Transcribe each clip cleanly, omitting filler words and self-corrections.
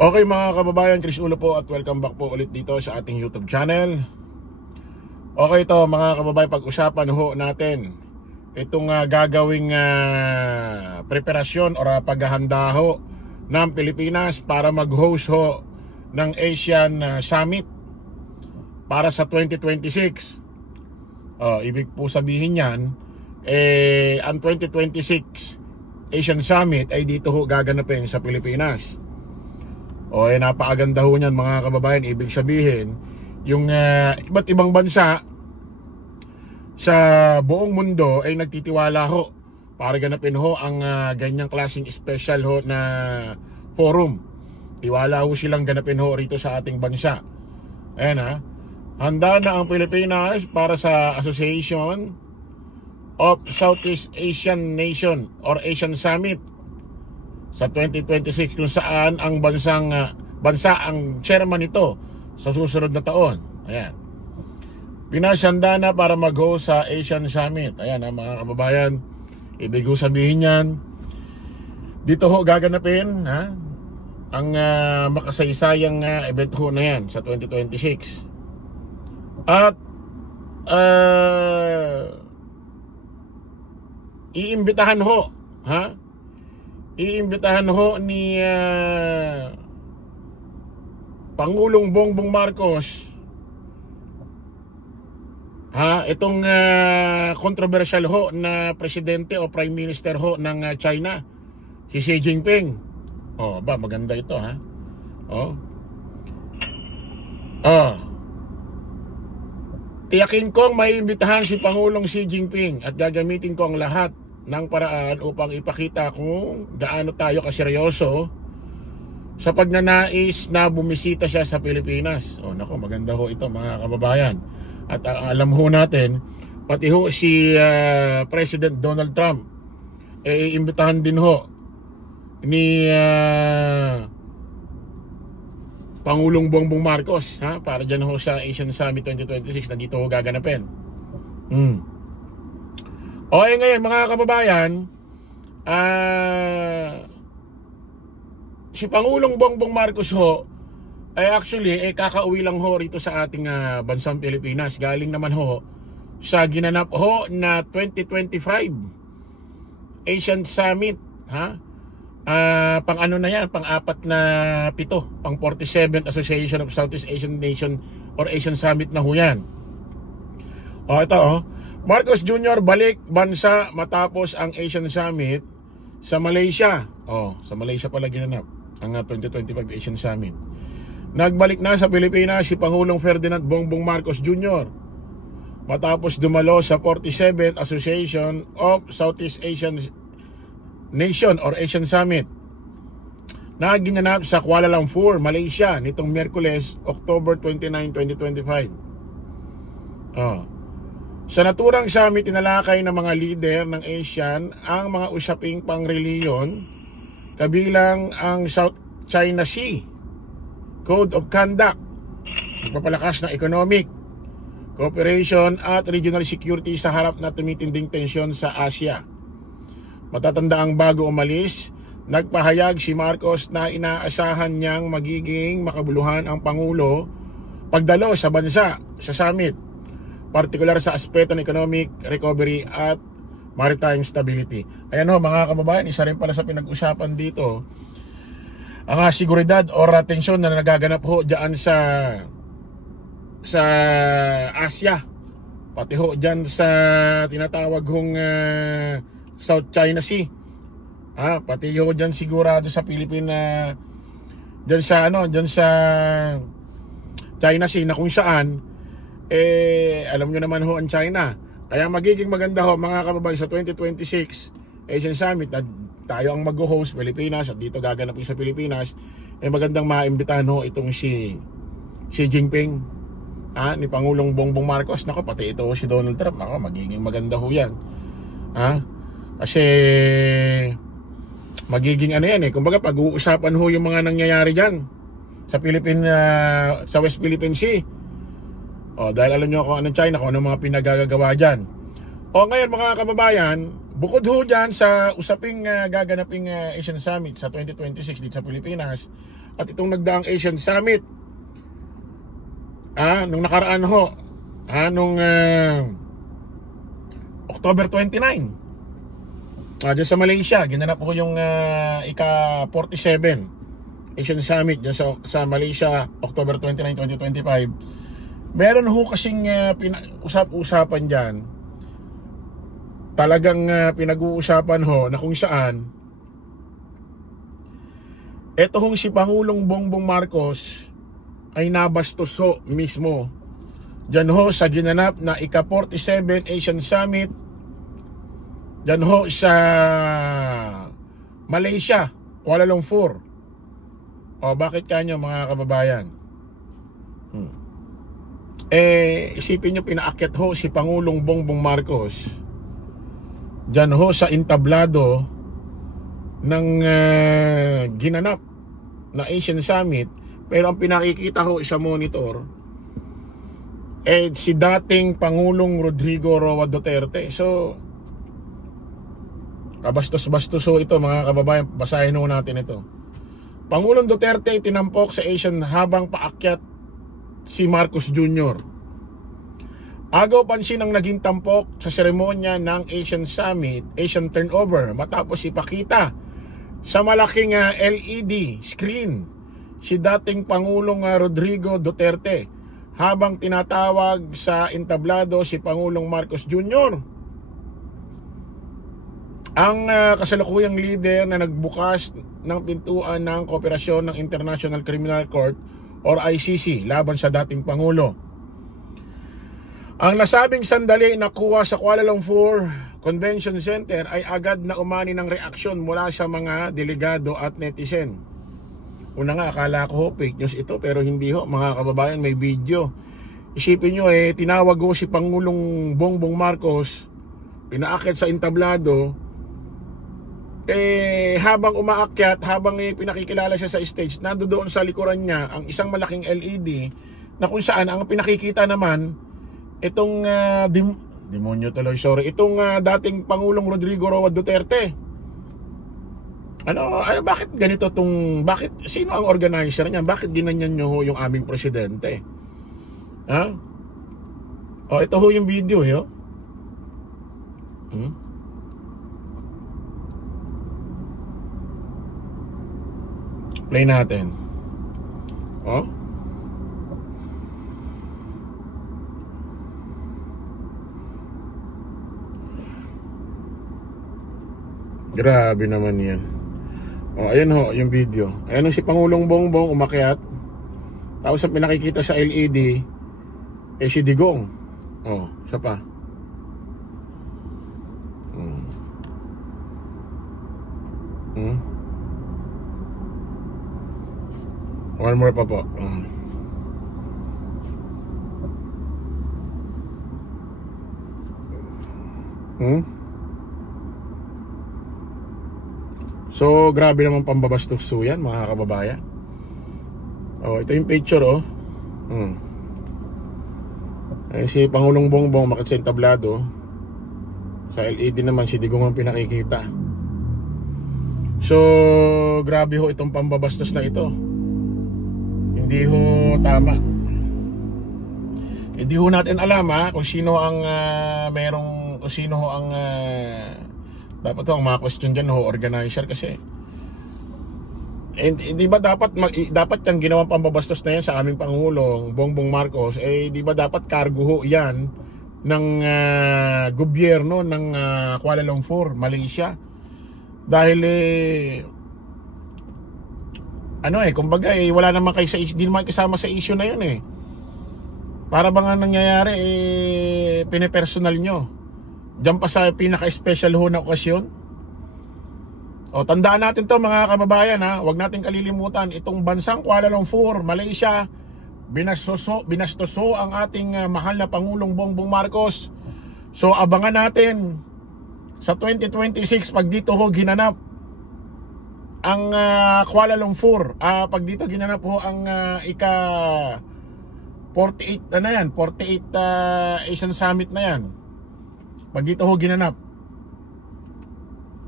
Okay mga kababayan, Chris Ulo po at welcome back po ulit dito sa ating YouTube channel. Okay ito mga kababayan, pag-usapan ho natin itong gagawing preparasyon o paghahanda ho ng Pilipinas para mag-host ho ng Asian Summit para sa 2026. Ibig po sabihin yan, ang 2026 Asian Summit ay dito ho gaganapin sa Pilipinas. Napakaganda ho niyan mga kababayan. Ibig sabihin, yung iba't ibang bansa sa buong mundo ay nagtitiwala ho para ganapin ho ang ganyang klaseng special ho na forum. Tiwala ho silang ganapin ho rito sa ating bansa. Ayan handa na ang Pilipinas para sa Association of Southeast Asian Nation or Asian Summit sa 2026, kung saan ang bansa ang chairman nito sa susunod na taon. Ayan. Pinasanda na para mag-host sa Asian Summit. Ayan mga kababayan. Ibig sabihin yan, dito ho gaganapin ang makasaysayang event ho na yan sa 2026. At iimbitahan ho ni Pangulong Bongbong Marcos itong controversial ho na presidente o prime minister ho ng China, si Xi Jinping. Maganda ito tiyakin kong may imbitahan si Pangulong Xi Jinping at gagamitin ko ang lahat ng paraan upang ipakita kung gaano tayo kaseryoso sa pagnanais na bumisita siya sa Pilipinas. Maganda ho ito mga kababayan. At alam ho natin, pati ho si President Donald Trump iimbitahan din ho ni Pangulong Bongbong Marcos para dyan ho sa Asian Summit 2026 na dito ho gaganapin. Ngayon mga kababayan, si Pangulong Bongbong Marcos ho ay actually kakauwi lang ho rito sa ating bansang Pilipinas. Galing naman ho sa ginanap ho na 2025 Asian Summit. Pang ano na yan, pang-4 na 7, pang 47th Association of Southeast Asian Nation or Asian Summit na ho yan. Ito Marcos Jr. balik bansa matapos ang Asian Summit sa Malaysia. Sa Malaysia pala ginanap ang 2025 Asian Summit. Nagbalik na sa Pilipinas si Pangulong Ferdinand Bongbong Marcos Jr. matapos dumalo sa 47th Association of Southeast Asian Nation or Asian Summit na ginanap sa Kuala Lumpur, Malaysia nitong Miyerkules, October 29, 2025. Sa naturang summit, tinalakay ng mga leader ng ASEAN ang mga usaping pangreliyon kabilang ang South China Sea Code of Conduct, pagpapalakas ng economic cooperation at regional security sa harap na tumitinding tensyon sa Asia. Matatanda ang bago umalis, nagpahayag si Marcos na inaasahan niyang magiging makabuluhan ang Pangulo pagdalo sa bansa sa summit, partikular sa aspeto ng economic recovery at maritime stability. Ayan mga kababayan, isa rin pala sa pinag-usapan dito ang seguridad o tensyon na nagaganap ho dyan sa Asia, pati ho dyan sa tinatawag hong South China Sea. Pati ho dyan sigurado sa Pilipinas, dyan sa China Sea na kung saan alam nyo naman ho ang China. Kaya magiging maganda ho mga kababayan sa 2026 Asian Summit na tayo ang mag-host Pilipinas at dito gaganapin sa Pilipinas. Magandang maimbitahan ho itong si Xi Jinping ni Pangulong Bongbong Marcos. Pati ito si Donald Trump. Magiging maganda ho yan. Kasi magiging kumbaga pag-uusapan ho yung mga nangyayari dyan sa sa West Philippine Sea. Dahil alam nyo kung anong China, kung anong mga pinagagagawa dyan. Ngayon mga kababayan, bukod ho dyan sa usaping gaganaping Asian Summit sa 2026 dito sa Pilipinas, at itong nagdaang Asian Summit. Nung nakaraan ho, nung October 29, dyan sa Malaysia, ginanap ko yung ika-47 Asian Summit dyan sa Malaysia, October 29, 2025. Meron ho kasing usap-usapan dyan. Talagang pinag-uusapan ho na kung saan eto hong si Pangulong Bongbong Marcos ay nabastos ho mismo dyan ho sa ginanap na ika-47 Asian Summit dyan ho sa Malaysia, Kuala Lumpur. Bakit kanyo mga kababayan? Isipin nyo, pinaakyat ho si Pangulong Bongbong Marcos dyan ho sa entablado ng ginanap na Asian Summit, pero ang pinakikita ho sa monitor si dating Pangulong Rodrigo Roa Duterte. So kabastos-bastos ho ito mga kababayan. Basahin ho natin ito. Pangulong Duterte tinampok sa Asian habang paakyat si Marcos Jr. Agaw pansin ang naging tampok sa seremonya ng Asian Summit, Asian Turnover, matapos ipakita sa malaking LED screen si dating Pangulong Rodrigo Duterte habang tinatawag sa entablado si Pangulong Marcos Jr. Ang kasalukuyang leader na nagbukas ng pintuan ng kooperasyon ng International Criminal Court or ICC laban sa dating Pangulo. Ang nasabing sandali nakuha sa Kuala Lumpur Convention Center ay agad na umani ng reaksyon mula sa mga delegado at netizen. Una nga, akala ko fake news ito, pero hindi ho mga kababayan, may video. Isipin nyo tinawag ho si Pangulong Bongbong Marcos, pinaakyat sa entablado, habang umaakyat, habang pinakikilala siya sa stage, nandoon sa likuran niya ang isang malaking LED na kung saan ang pinakikita naman itong demonyo tuloy, sorry, itong dating Pangulong Rodrigo Roa Duterte. Bakit ganito bakit, sino ang organizer niyan? Bakit ginanyan nyo ho yung aming presidente? Ito ho yung video, yo. Play natin. Grabe naman yan. Ayan ho, yung video. Ayan si Pangulong Bongbong umakyat. Tapos ang pinakikita sa LED si Digong. Siya pa. One more pa po. So, grabe naman pambabastos yan, mga kababayan. Ito yung picture, si Pangulong Bongbong makit sa entablado. Sa LED naman, si Digong ang pinakikita. So, grabe ho itong pambabastos na ito. Hindi ho tama. Hindi ho natin alam kung sino ang kung sino ho ang dapat ho ang mga question dyan ho, organizer kasi. Di ba dapat yung ginawang pambabastos na yan sa aming Pangulong Bongbong Marcos, di ba dapat cargo ho yan ng gobyerno ng Kuala Lumpur, Malaysia? Dahil kumbaga wala naman kayo sa issue, di naman kasama sa issue na yun Para bang ang nangyayari pinipersonal nyo. Diyan pa sa pinaka-special ho na okasyon. Tandaan natin to mga kababayan Huwag natin kalilimutan itong bansang Kuala Lumpur, Malaysia. Binastoso ang ating mahal na Pangulong Bongbong Marcos. So abangan natin sa 2026 pag dito ho ginanap ang Kuala Lumpur. Pag dito ginanap ho ang ika 48 Asian Summit na yan. Pag dito ho ginanap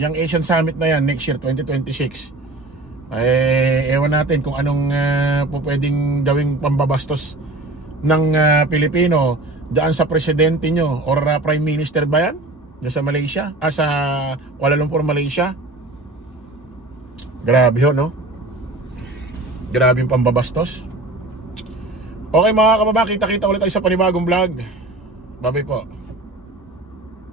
yung Asian Summit na yan next year 2026, ewan natin kung anong pwedeng gawing pambabastos ng Pilipino daan sa presidente nyo or prime minister ba yan? Diyan sa Malaysia? Sa Kuala Lumpur, Malaysia? Grabe ho, no? Grabe yung pambabastos. Okay mga kababa, kita-kita ulit tayo sa panibagong vlog. Bye-bye po.